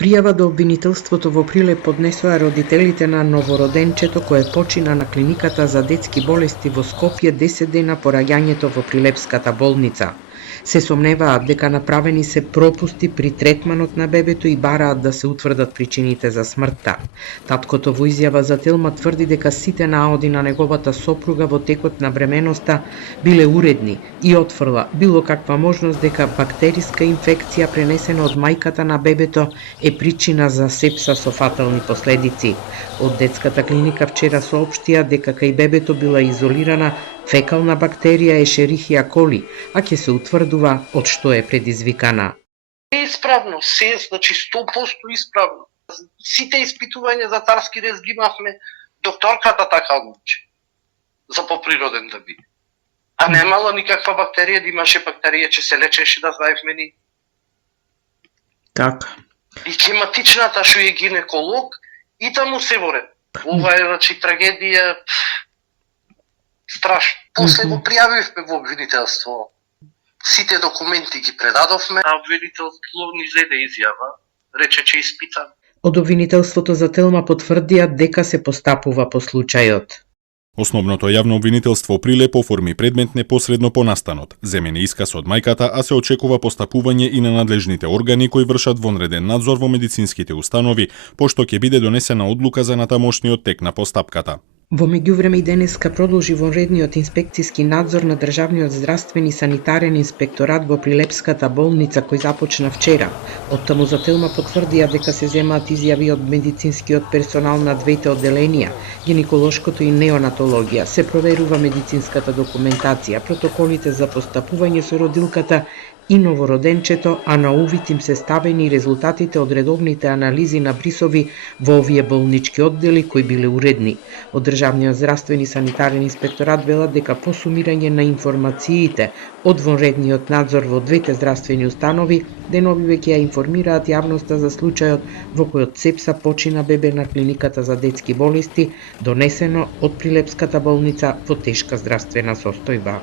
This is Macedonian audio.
Пријава до обвинителството во Прилеп поднесоа родителите на новороденчето кое почина на клиниката за детски болести во Скопје 10 дена по раѓањето во Прилепската болница. Се сомневаат дека направени се пропусти при третманот на бебето и бараат да се утврдат причините за смртта. Таткото во изјава за Телма тврди дека сите наоди на неговата сопруга во текот на бременоста биле уредни и отфрла било каква можност дека бактериска инфекција пренесена од мајката на бебето е причина за сепса со фатални последици. Од детската клиника вчера соопштија дека кај бебето била изолирана фекална бактерија Ешерихија коли, а ќе се утврдува од што е предизвикана. Исправно, се, значи 100% исправно. Сите испитувања за царски рез ги имавме, докторката така одлучи. За поприроден да биде. А немало никаква бактерија, да имаше бактерија, че се лечеше, да знаевме ни. Така. И климатичната што е гинеколог, и таму се воре. Ова е, значи, трагедија страшно. После го пријавивме во обвинителство. Сите документи ги предадовме, а обвинителство ни зеде изјава, рече че испитан. Од обвинителството за Телма потврдија дека се постапува по случајот. Основното јавно обвинителство Прилеп оформи предмет непосредно по настанот. Земени исказ од мајката, а се очекува постапување и на надлежните органи кои вршат вонреден надзор во медицинските установи, пошто ќе биде донесена одлука за натамошниот тек на постапката. Во меѓувреме и денеска продолжи вонредниот инспекциски надзор на Државниот здравствен и санитарен инспекторат во Прилепската болница кој започна вчера. Оттаму за Телма потврдија дека се земаат изјави од медицинскиот персонал на двете одделенија, гинеколошкото и неонатологија. Се проверува медицинската документација, протоколите за постапување со родилката и новороденчето, а на увид им се ставени резултатите од редовните анализи на брисови во овие болнички оддели кои биле уредни. Од Државниот здравствен и санитарен инспекторат велат дека по сумирање на информациите од вонредниот надзор во двете здравствени установи, деновиве ќе ја информираат јавноста за случајот во кој од сепса почина бебе на клиниката за детски болести, донесено од Прилепската болница во тешка здравствена состојба.